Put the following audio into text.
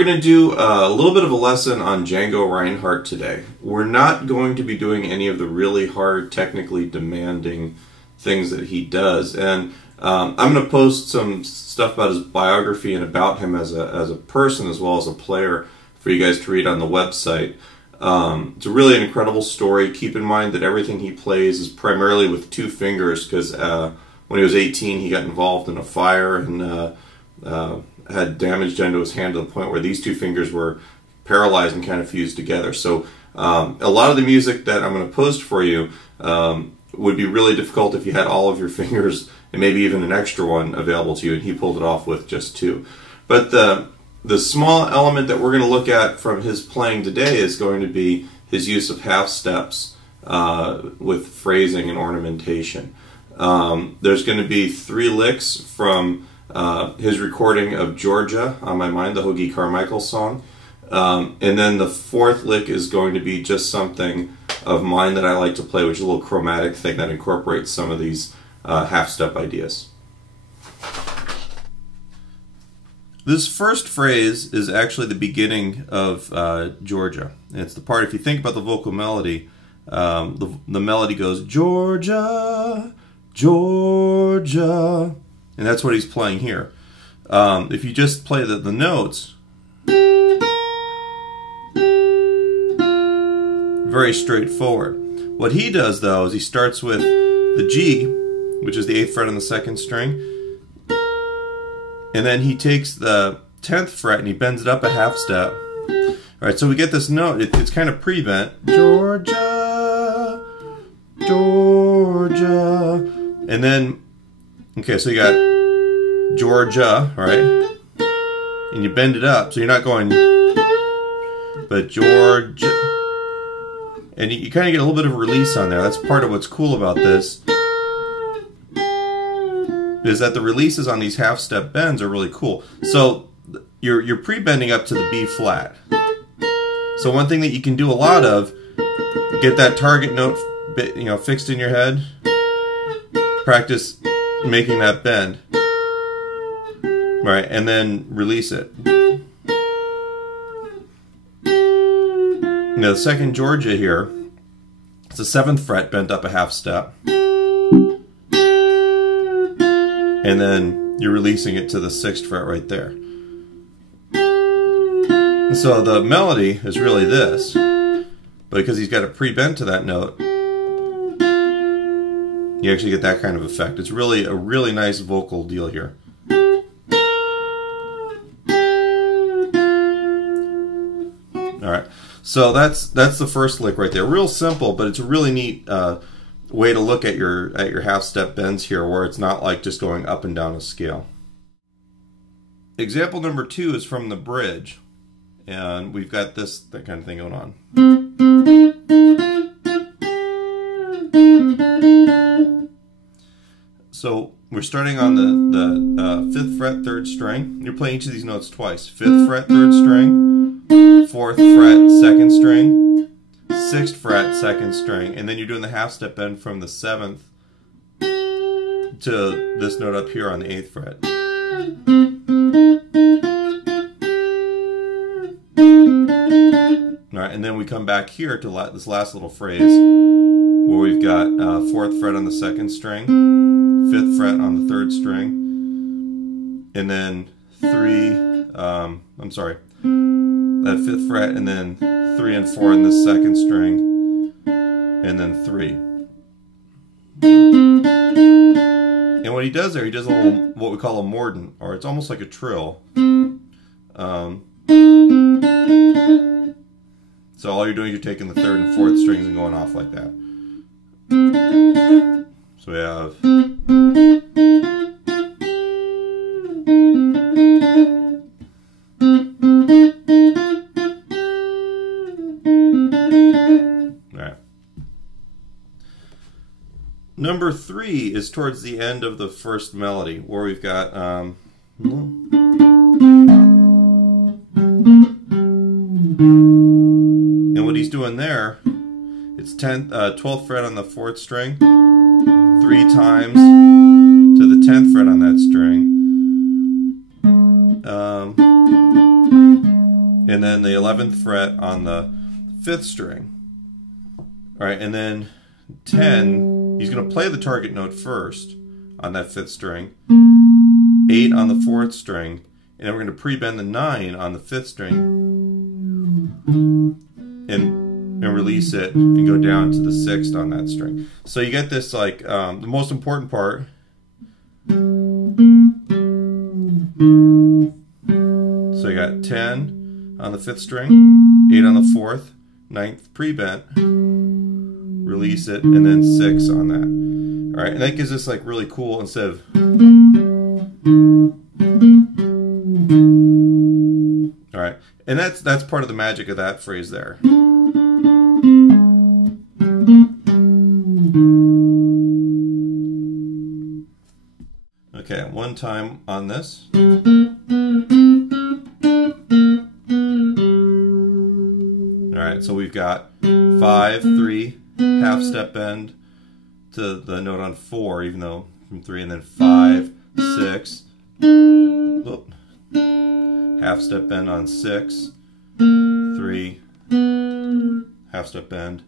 we're going to do a little bit of a lesson on Django Reinhardt today. We're not going to be doing any of the really hard, technically demanding things that he does. And I'm going to post some stuff about his biography and about him as a person as well as a player for you guys to read on the website. It's a really incredible story. Keep in mind that everything he plays is primarily with 2 fingers because when he was 18 he got involved in a fire and had damage done to his hand to the point where these 2 fingers were paralyzed and kind of fused together. So a lot of the music that I'm going to post for you would be really difficult if you had all of your fingers and maybe even an extra one available to you, and he pulled it off with just 2. But the small element that we're going to look at from his playing today is going to be his use of half steps with phrasing and ornamentation. There's going to be 3 licks from his recording of Georgia on My Mind, the Hoagie Carmichael song. And then the 4th lick is going to be just something of mine that I like to play, which is a little chromatic thing that incorporates some of these half-step ideas. This first phrase is actually the beginning of Georgia. It's the part, if you think about the vocal melody, the melody goes, Georgia, Georgia, and that's what he's playing here. If you just play the notes, very straightforward. What he does though is he starts with the G, which is the 8th fret on the 2nd string, and then he takes the 10th fret and he bends it up a half step. Alright, so we get this note, it's kind of pre-bent, Georgia, Georgia, and then, okay, so you got Georgia, right, and you bend it up, so you're not going, but Georgia, and you kind of get a little bit of a release on there. That's part of what's cool about this, is that the releases on these half-step bends are really cool. So you're pre-bending up to the B flat. So one thing that you can do a lot of, get that target note fixed in your head, practice making that bend, right, and then release it. Now the second Georgia here, it's the 7th fret bent up a half step, and then you're releasing it to the 6th fret right there. And so the melody is really this, but because he's got it pre-bent to that note, you actually get that kind of effect. It's really a really nice vocal deal here. Alright, so that's the first lick right there. Real simple, but it's a really neat way to look at your half-step bends here, where it's not like just going up and down a scale. Example number 2 is from the bridge, and we've got that kind of thing going on. So we're starting on the 5th fret, 3rd string. You're playing each of these notes twice. 5th fret, 3rd string, 4th fret, 2nd string, 6th fret, 2nd string, and then you're doing the half step bend from the 7th to this note up here on the 8th fret. Alright, and then we come back here to this last little phrase where we've got 4th fret on the 2nd string, 5th fret on the 3rd string, and then that 5th fret, and then 3 and 4 in the 2nd string, and then 3. And what he does there, he does a little, what we call a mordant, or it's almost like a trill. So all you're doing is you're taking the 3rd and 4th strings and going off like that. So we have... Number 3 is towards the end of the first melody, where we've got and what he's doing there, it's 12th fret on the 4th string, 3 times to the 10th fret on that string, and then the 11th fret on the 5th string. All right, and then 10, he's going to play the target note first on that 5th string, 8 on the 4th string, and then we're going to pre-bend the 9 on the 5th string and release it and go down to the 6th on that string. So you get this, like, the most important part. So you got 10 on the 5th string, 8 on the 4th, 9th pre-bent, release it, and then 6 on that. All right, and that gives us like really cool, instead of all right, and that's part of the magic of that phrase there. Okay, one time on this. All right, so we've got 5, 3, half step bend to the note on 4, even though from 3, and then 5, 6, whoop, half step bend on 6, 3, half step bend,